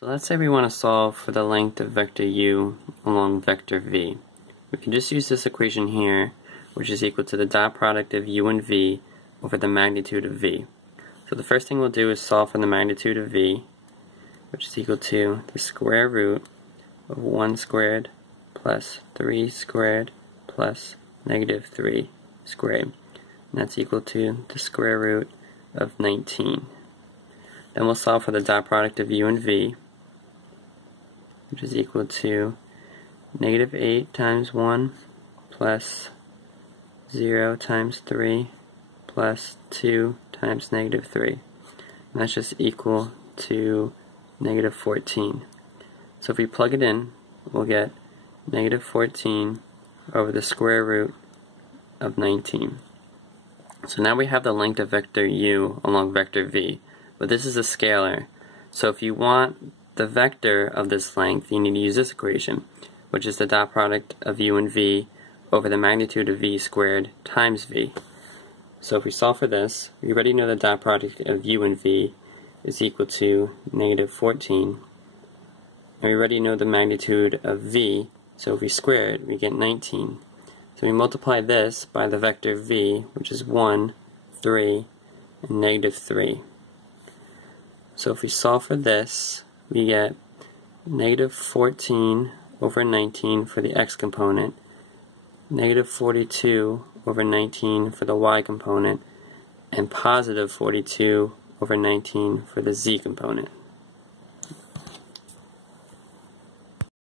So let's say we want to solve for the length of vector u along vector v. We can just use this equation here, which is equal to the dot product of u and v over the magnitude of v. So the first thing we'll do is solve for the magnitude of v, which is equal to the square root of 1 squared plus 3 squared plus negative 3 squared. And that's equal to the square root of 19. Then we'll solve for the dot product of u and v, which is equal to negative 8 times 1 plus 0 times 3 plus 2 times negative 3. And that's just equal to negative 14. So if we plug it in, we'll get negative 14 over the square root of 19. So now we have the length of vector u along vector v, but this is a scalar. So if you want the vector of this length, you need to use this equation, which is the dot product of u and v over the magnitude of v squared times v. So if we solve for this, we already know the dot product of u and v is equal to negative 14. And we already know the magnitude of v, so if we square it, we get 19. So we multiply this by the vector v, which is 1, 3, and negative 3. So if we solve for this, we get negative 14 over 19 for the x component, negative 42 over 19 for the y component, and positive 42 over 19 for the z component.